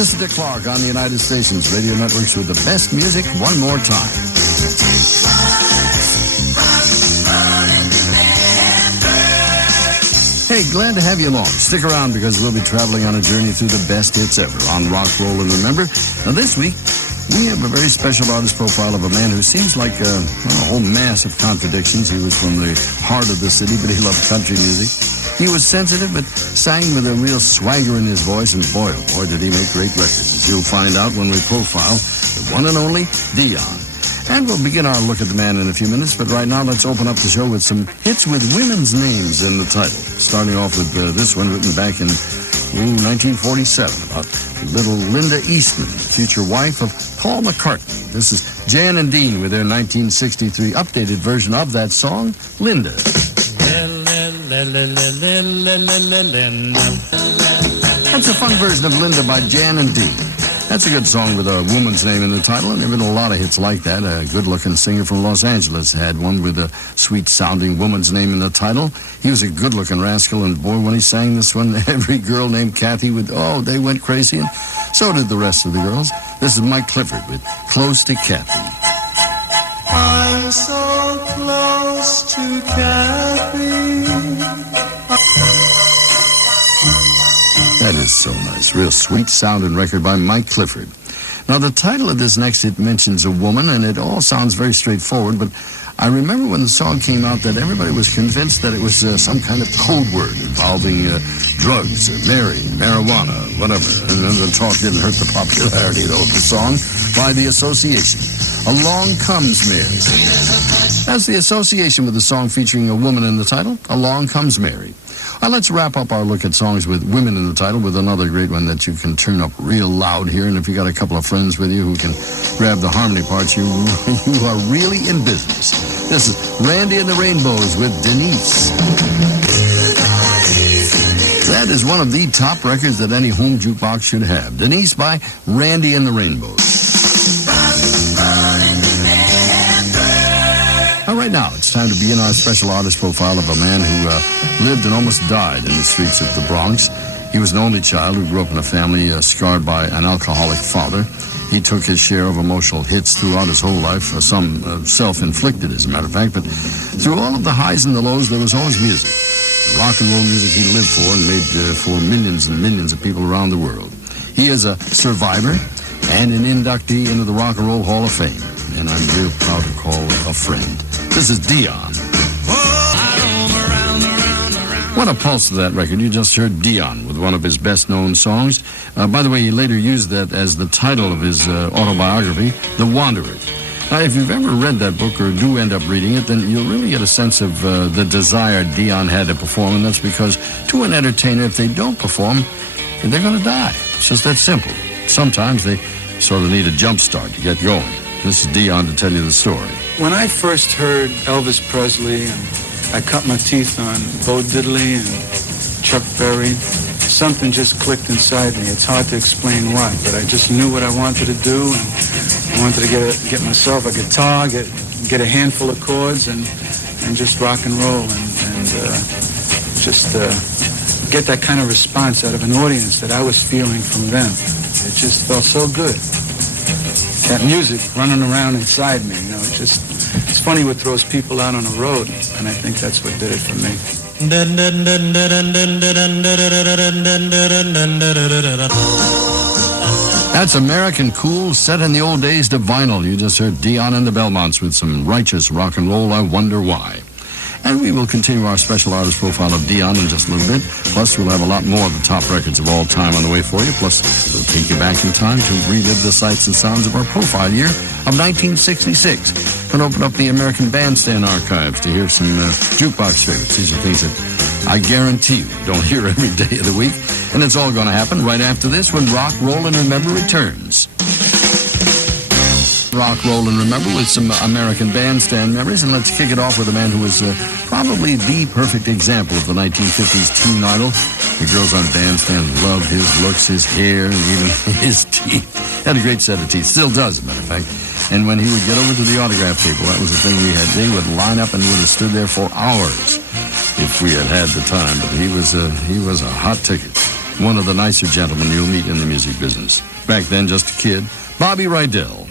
This is Dick Clark on the United Stations Radio Networks with the best music one more time. Hey, glad to have you along. Stick around because we'll be traveling on a journey through the best hits ever on Rock, Roll, and Remember. Now this week, we have a very special artist profile of a man who seems like a whole mass of contradictions. He was from the heart of the city, but he loved country music. He was sensitive, but sang with a real swagger in his voice, and boy, oh boy, did he make great records, as you'll find out when we profile the one and only Dion. And we'll begin our look at the man in a few minutes, but right now let's open up the show with some hits with women's names in the title. Starting off with this one written back in 1947 about little Linda Eastman, future wife of Paul McCartney. This is Jan and Dean with their 1963 updated version of that song, Linda. That's a fun version of Linda by Jan and Dean. That's a good song with a woman's name in the title, and there have been a lot of hits like that. A good-looking singer from Los Angeles had one with a sweet-sounding woman's name in the title. He was a good-looking rascal, and boy, when he sang this one, every girl named Kathy would, they went crazy, and so did the rest of the girls. This is Mike Clifford with Close to Kathy. I'm so close to Kathy. That is so nice. Real sweet-sounding record by Mike Clifford. Now, the title of this next hit mentions a woman, and it all sounds very straightforward, but I remember when the song came out that everybody was convinced that it was some kind of code word involving drugs, Mary, marijuana, whatever. And then the talk didn't hurt the popularity, though, of the song by the association. Along Comes Mary. That's the association with the song featuring a woman in the title, Along Comes Mary. Let's wrap up our look at songs with women in the title with another great one that you can turn up real loud here. And if you got a couple of friends with you who can grab the harmony parts, you are really in business. This is Randy and the Rainbows with Denise. That is one of the top records that any home jukebox should have. Denise by Randy and the Rainbows. Right now, it's time to begin our special artist profile of a man who lived and almost died in the streets of the Bronx. He was an only child who grew up in a family scarred by an alcoholic father. He took his share of emotional hits throughout his whole life, some self-inflicted, as a matter of fact, but through all of the highs and the lows, there was always music. The rock and roll music he lived for and made for millions and millions of people around the world. He is a survivor and an inductee into the Rock and Roll Hall of Fame, and I'm real proud to call a friend. This is Dion. What a pulse to that record. You just heard Dion with one of his best-known songs. By the way, he later used that as the title of his autobiography, The Wanderer. Now, if you've ever read that book or do end up reading it, then you'll really get a sense of the desire Dion had to perform, and that's because to an entertainer, if they don't perform, they're going to die. It's just that simple. Sometimes they sort of need a jump start to get going. This is Dion to tell you the story. When I first heard Elvis Presley, and I cut my teeth on Bo Diddley and Chuck Berry, something just clicked inside me. It's hard to explain what, but I just knew what I wanted to do, and I wanted to get myself a guitar, get a handful of chords, and just rock and roll, and just get that kind of response out of an audience that I was feeling from them. It just felt so good. That music running around inside me, it's funny what throws people out on a road, and I think that's what did it for me. That's American Cool, set in the old days to vinyl. You just heard Dion and the Belmonts with some righteous rock and roll, I Wonder Why. And we will continue our special artist profile of Dion in just a little bit. Plus, we'll have a lot more of the top records of all time on the way for you. Plus, we'll take you back in time to relive the sights and sounds of our profile year of 1966. And open up the American Bandstand archives to hear some jukebox favorites. These are things that I guarantee you don't hear every day of the week. And it's all going to happen right after this when Rock, Roll, and Remember returns. Rock, Roll, and Remember with some American Bandstand memories, and let's kick it off with a man who was probably the perfect example of the 1950s teen idol. The girls on Bandstand loved his looks, his hair, and even his teeth. Had a great set of teeth, still does, as a matter of fact. And when he would get over to the autograph table, that was the thing we had. They would line up and would have stood there for hours if we had had the time. But he was a hot ticket. one of the nicer gentlemen you'll meet in the music business. Back then, just a kid, Bobby Rydell.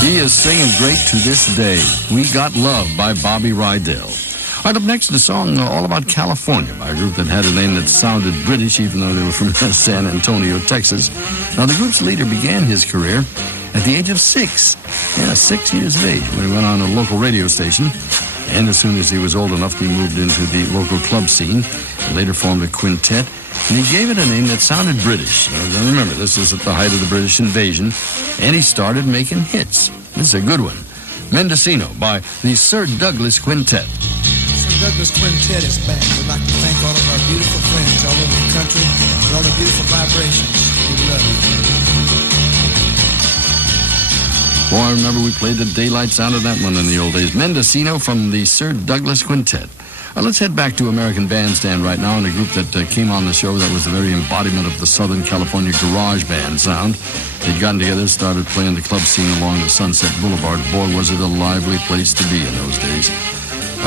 He is singing great to this day. We Got Love by Bobby Rydell. Right up next, a song all about California by a group that had a name that sounded British, even though they were from San Antonio, Texas. Now, the group's leader began his career at the age of 6. Yeah, 6 years of age, when he went on a local radio station. And as soon as he was old enough, he moved into the local club scene and later formed a quintet. And he gave it a name that sounded British. Now, remember, this is at the height of the British invasion. And he started making hits. This is a good one. Mendocino by the Sir Douglas Quintet. Douglas Quintet is back. We'd like to thank all of our beautiful friends all over the country for all the beautiful vibrations. We love you. Boy, I remember we played the daylight sound of that one in the old days. Mendocino from the Sir Douglas Quintet. Let's head back to American Bandstand right now, and a group that came on the show that was the very embodiment of the Southern California garage band sound. They'd gotten together, started playing the club scene along the Sunset Boulevard. Boy, was it a lively place to be in those days.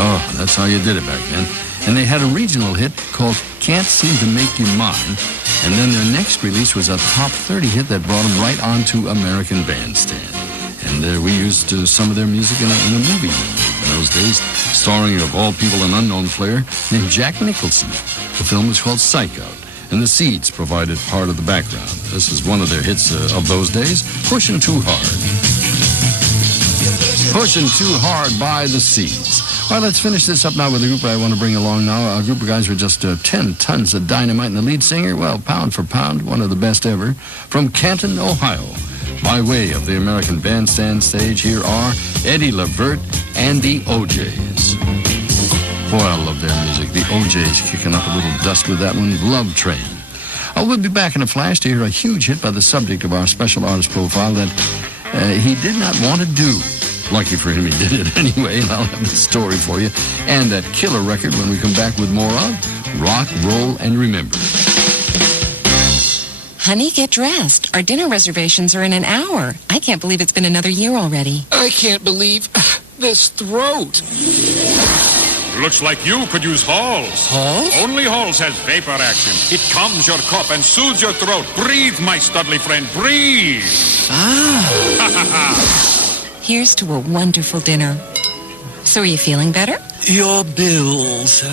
Oh, that's how you did it back then. And they had a regional hit called Can't Seem to Make You Mine. And then their next release was a top 30 hit that brought them right onto American Bandstand. And we used some of their music in a movie in those days, starring, of all people, an unknown player named Jack Nicholson. The film was called Psych Out, and the Seeds provided part of the background. This is one of their hits of those days, Pushing Too Hard. Pushing Too Hard by the Seeds. All right, let's finish this up now with a group I want to bring along now. A group of guys with just 10 tons of dynamite, and the lead singer, well, pound for pound, one of the best ever, from Canton, Ohio. By way of the American Bandstand stage, here are Eddie Levert and the OJs. Boy, I love their music. The OJs kicking up a little dust with that one, Love Train. We'll be back in a flash to hear a huge hit by the subject of our special artist profile that he did not want to do. Lucky for him, he did it anyway, and I'll have the story for you. And that killer record when we come back with more of Rock, Roll, and Remember. Honey, get dressed. Our dinner reservations are in an hour. I can't believe it's been another year already. I can't believe this throat. Looks like you could use Halls. Halls? Only Halls has vapor action. It calms your cough and soothes your throat. Breathe, my studly friend, breathe. Here's to a wonderful dinner. So are you feeling better? Your bills,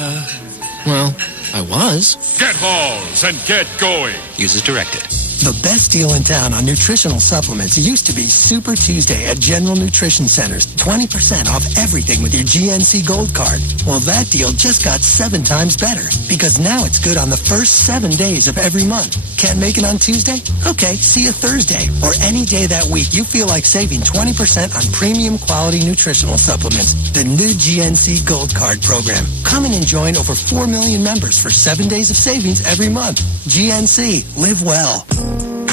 well, I was. Get Halls and get going. Use as directed. The best deal in town on nutritional supplements used to be Super Tuesday at General Nutrition Centers. 20% off everything with your GNC Gold Card. Well, that deal just got 7 times better because now it's good on the first 7 days of every month. Can't make it on Tuesday? Okay, see you Thursday or any day that week you feel like saving 20% on premium quality nutritional supplements. The new GNC Gold Card program. Come in and join over 4 million members for 7 days of savings every month. GNC, live well.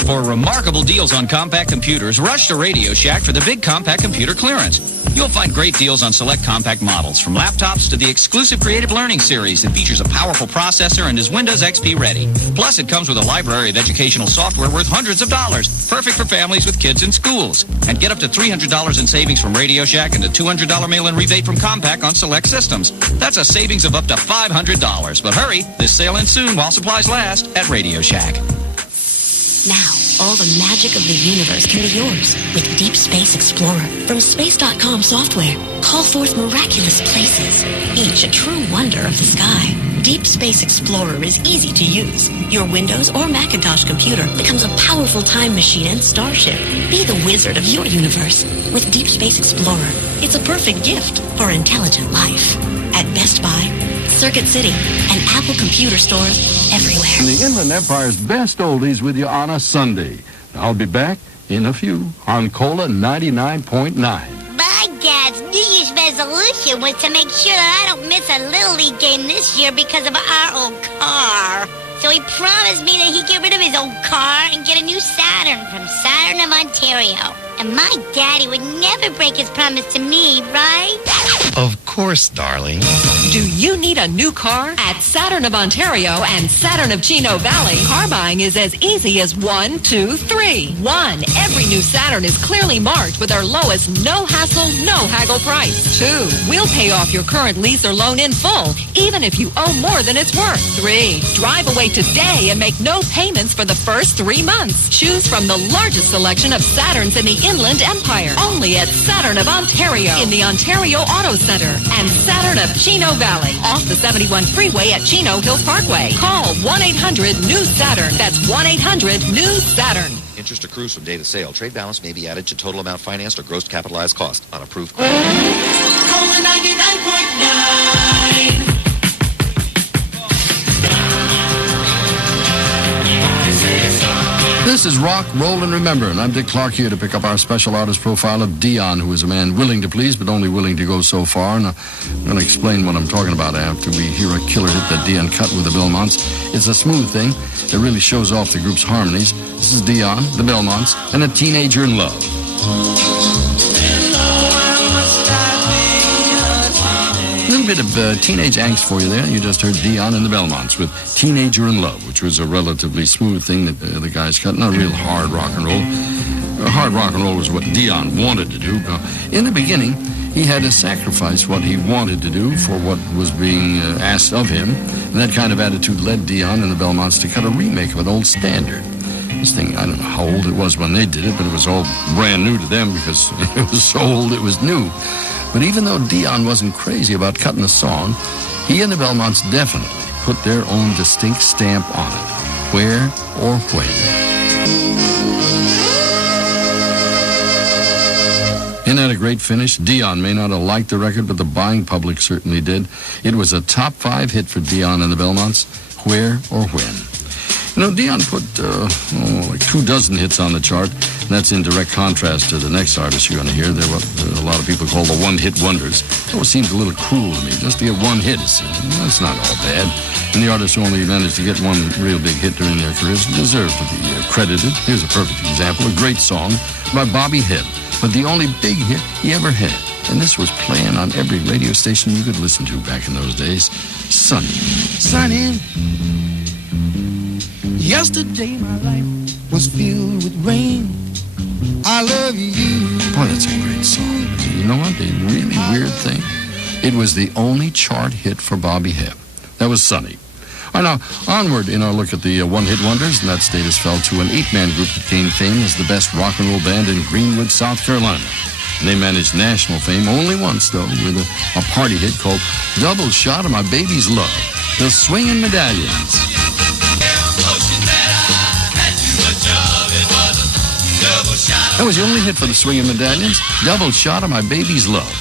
For remarkable deals on compact computers, rush to Radio Shack for the big compact computer clearance. You'll find great deals on select compact models, from laptops to the exclusive Creative Learning Series that features a powerful processor and is Windows XP ready. Plus, it comes with a library of educational software worth hundreds of dollars, perfect for families with kids in schools. And get up to $300 in savings from Radio Shack and a $200 mail-in rebate from Compaq on select systems. That's a savings of up to $500. But hurry, this sale ends soon while supplies last at Radio Shack. Now, all the magic of the universe can be yours with Deep Space Explorer from Space.com software. Call forth miraculous places, each a true wonder of the sky. Deep Space Explorer is easy to use. Your Windows or Macintosh computer becomes a powerful time machine and starship. Be the wizard of your universe with Deep Space Explorer. It's a perfect gift for intelligent life. At Best Buy, Circuit City, and Apple computer stores everywhere. The Inland Empire's best oldies with you on a Sunday. I'll be back in a few on KOLA 99.9. My Dad's New Year's resolution was to make sure that I don't miss a Little League game this year because of our old car. So he promised me that he'd get rid of his old car and get a new Saturn from Saturn of Ontario. And my daddy would never break his promise to me, right? Of course, darling. Do you need a new car? At Saturn of Ontario and Saturn of Chino Valley, car buying is as easy as 1, 2, 3. 1. Every new Saturn is clearly marked with our lowest no-hassle, no-haggle price. 2. We'll pay off your current lease or loan in full, even if you owe more than it's worth. 3. Drive away today and make no payments for the first 3 months. Choose from the largest selection of Saturns in the Inland Empire. Only at Saturn of Ontario in the Ontario Auto Center and Saturn of Chino Valley off the 71 freeway at Chino Hills Parkway. Call 1-800-NEW-SATURN. That's 1-800-NEW-SATURN. Interest accrues from date of sale. Trade balance may be added to total amount financed or gross capitalized cost on approved credit. KOLA 99.9. This is Rock, Roll, and Remember, and I'm Dick Clark here to pick up our special artist profile of Dion, who is a man willing to please, but only willing to go so far. And I'm going to explain what I'm talking about after we hear a killer hit that Dion cut with the Belmonts. It's a smooth thing that really shows off the group's harmonies. This is Dion, the Belmonts, and A Teenager in Love. A little bit of teenage angst for you there. You just heard Dion and the Belmonts with Teenager in Love, which was a relatively smooth thing that the guys cut. Not real hard rock and roll. Hard rock and roll was what Dion wanted to do. In the beginning, he had to sacrifice what he wanted to do for what was being asked of him. And that kind of attitude led Dion and the Belmonts to cut a remake of an old standard. This thing, I don't know how old it was when they did it, but it was all brand new to them because it was so old it was new. But even though Dion wasn't crazy about cutting the song, he and the Belmonts definitely put their own distinct stamp on it. Where or when. Isn't that a great finish? Dion may not have liked the record, but the buying public certainly did. It was a top 5 hit for Dion and the Belmonts. Where or when. You know, Dion put like 24 hits on the chart, and that's in direct contrast to the next artist you're going to hear. They're what a lot of people call the one-hit wonders. It always seems a little cruel to me, just to get one hit. That's not all bad. And the artists who only managed to get one real big hit during their careers deserve to be credited. Here's a perfect example, a great song by Bobby Hebb, but the only big hit he ever had. And this was playing on every radio station you could listen to back in those days. Sunny. Sunny. Yesterday my life was filled with rain. I love you. Boy, that's a great song. You know what? The really weird thing? It was the only chart hit for Bobby Hebb. That was Sunny. All right, now, onward in our look at the one-hit wonders, and that status fell to an 8-man group that gained fame as the best rock and roll band in Greenwood, South Carolina. And they managed national fame only once, though, with a party hit called Double Shot of My Baby's Love, the Swingin' Medallions. That was the only hit for the Swingin' Medallions, Double Shot of My Baby's Love.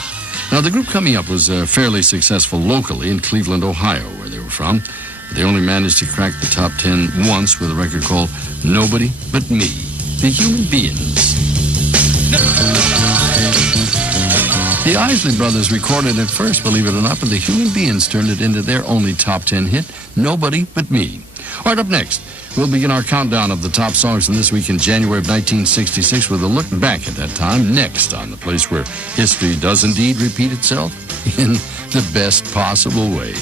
Now, the group coming up was fairly successful locally in Cleveland, Ohio, where they were from. But they only managed to crack the top 10 once with a record called Nobody But Me, The Human Beings. The Isley Brothers recorded it first, believe it or not, but the Human Beings turned it into their only top 10 hit, Nobody But Me. All right, up next, we'll begin our countdown of the top songs in this week in January of 1966 with a look back at that time, next on the place where history does indeed repeat itself in the best possible way.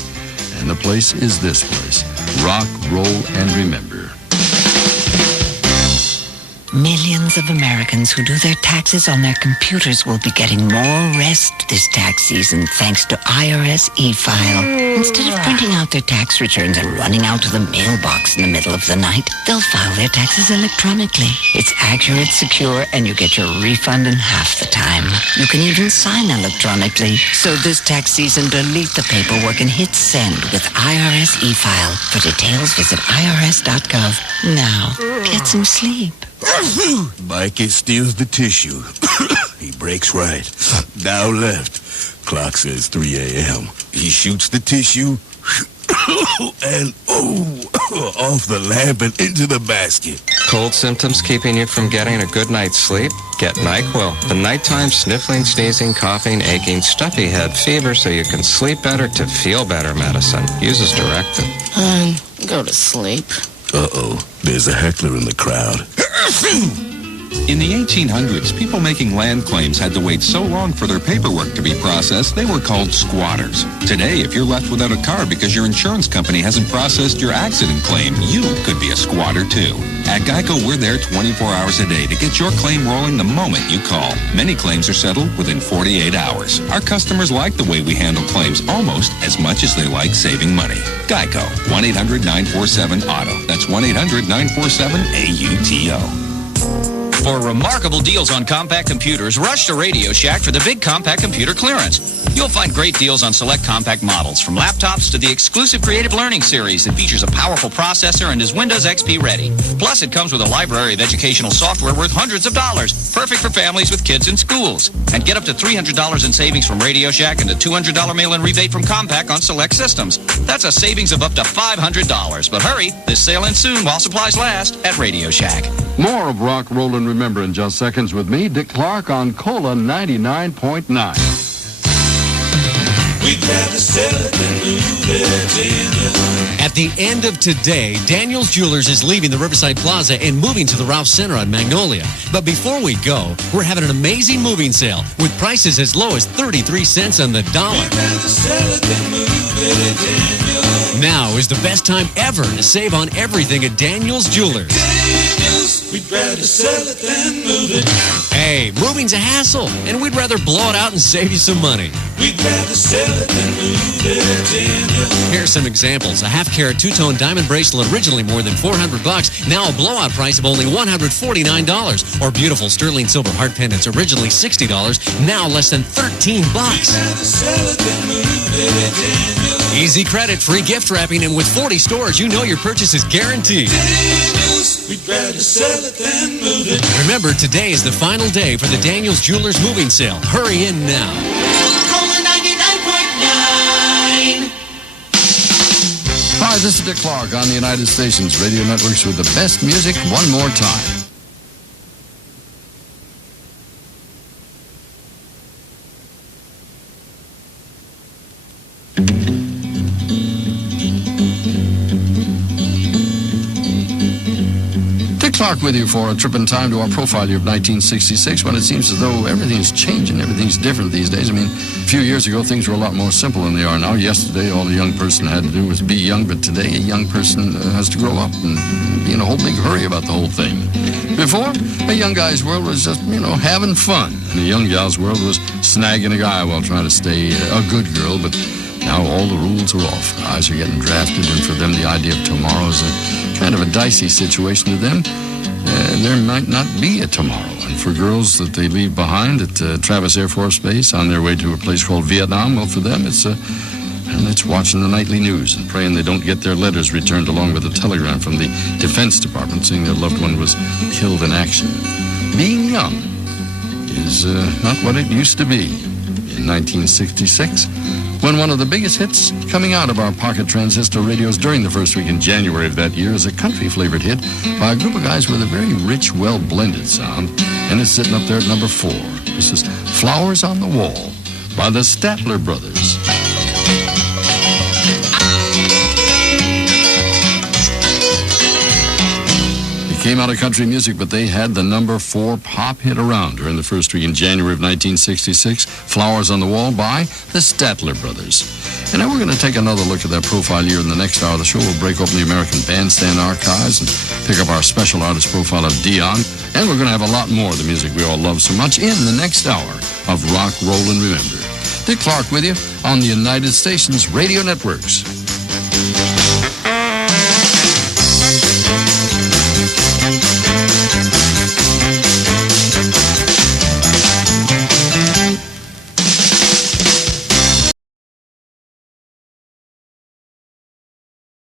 And the place is this place, Rock, Roll, and Remember. Millions of Americans who do their taxes on their computers will be getting more rest this tax season thanks to IRS e-file. Instead of printing out their tax returns and running out to the mailbox in the middle of the night, they'll file their taxes electronically. It's accurate, secure, and you get your refund in half the time. You can even sign electronically. So this tax season, delete the paperwork and hit send with IRS e-file. For details, visit irs.gov. Now, get some sleep. Mikey steals the tissue. He breaks right. Now left. Clock says 3 a.m. He shoots the tissue and off the lamp and into the basket. Cold symptoms keeping you from getting a good night's sleep? Get NyQuil, the nighttime sniffling, sneezing, coughing, aching, stuffy head, fever so you can sleep better to feel better medicine. Use as directed. Go to sleep. Uh-oh, there's a heckler in the crowd. In the 1800s, people making land claims had to wait so long for their paperwork to be processed, they were called squatters. Today, if you're left without a car because your insurance company hasn't processed your accident claim, you could be a squatter too. At Geico, we're there 24 hours a day to get your claim rolling the moment you call. Many claims are settled within 48 hours. Our customers like the way we handle claims almost as much as they like saving money. Geico, 1-800-947-AUTO. That's 1-800-947-AUTO. For remarkable deals on compact computers, rush to Radio Shack for the big compact computer clearance. You'll find great deals on select compact models, from laptops to the exclusive Creative Learning series that features a powerful processor and is Windows XP ready. Plus, it comes with a library of educational software worth hundreds of dollars, perfect for families with kids in schools. And get up to $300 in savings from Radio Shack and a $200 mail-in rebate from Compaq on select systems. That's a savings of up to $500. But hurry, this sale ends soon while supplies last at Radio Shack. More of Rock, Roll, and Remember in just seconds with me, Dick Clark, on KOLA 99.9. We'd rather sell it than move it, Daniel. At the end of today, Daniel's Jewelers is leaving the Riverside Plaza and moving to the Ralph Center on Magnolia. But before we go, we're having an amazing moving sale with prices as low as 33 cents on the dollar. We'd rather sell it than move it, Daniel. Now is the best time ever to save on everything at Daniel's Jewelers. Daniel's, we'd rather sell it than move it. Hey, moving's a hassle, and we'd rather blow it out and save you some money. We'd rather sell it than move it, Daniel. Here's some examples. A half-carat two-tone diamond bracelet originally more than $400, now a blowout price of only $149. Or beautiful sterling silver heart pendants originally $60, now less than $13. We'd rather sell it than move it, Daniel. Easy credit, free gift wrapping, and with 40 stores, you know your purchase is guaranteed. Daniels, we'd rather sell it than move it. Remember, today is the final day for the Daniels Jewelers moving sale. Hurry in now. KOLA 99.9. Hi, this is Dick Clark on the United Stations Radio Networks with the best music one more time. Clark with you for a trip in time to our profile year of 1966, when it seems as though everything's changing, everything's different these days. I mean, a few years ago, things were a lot more simple than they are now. Yesterday, all a young person had to do was be young, but today, a young person has to grow up and be in a whole big hurry about the whole thing. Before, a young guy's world was just, having fun. And a young gal's world was snagging a guy while trying to stay a good girl, but now all the rules are off. Guys are getting drafted, and for them, the idea of tomorrow's a kind of a dicey situation to them. There might not be a tomorrow. And for girls that they leave behind at Travis Air Force Base on their way to a place called Vietnam, well, for them, it's watching the nightly news and praying they don't get their letters returned along with a telegram from the Defense Department saying their loved one was killed in action. Being young is not what it used to be. In 1966, when one of the biggest hits coming out of our pocket transistor radios during the first week in January of that year is a country-flavored hit by a group of guys with a very rich, well-blended sound, and it's sitting up there at number 4. This is Flowers on the Wall by the Statler Brothers. Came out of country music, but they had the number 4 pop hit around during the first week in January of 1966, Flowers on the Wall by the Statler Brothers. And now we're going to take another look at that profile year in the next hour of the show. We'll break open the American Bandstand archives and pick up our special artist profile of Dion. And we're going to have a lot more of the music we all love so much in the next hour of Rock, Roll, and Remember. Dick Clark with you on the United Stations Radio Networks.